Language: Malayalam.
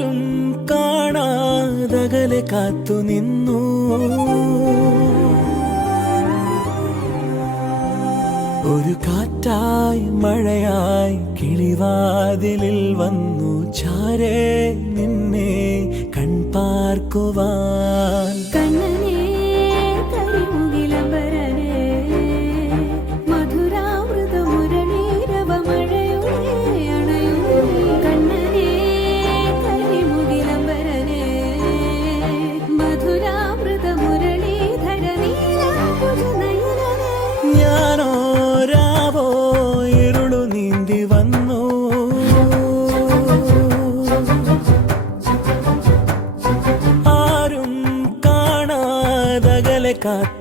ആരും കാണാതകലെ കാത്തു നിന്നു. ഒരു കാറ്റായി മഴയായി കിളിവാതിലിൽ വന്നു ചാരേ നിന്നെ കൺപാർക്കുവാൻ. ഞാനോരാവോ ഇരുളു നീന്തി വന്നു. ആരും കാണാതകലെ കാത്തു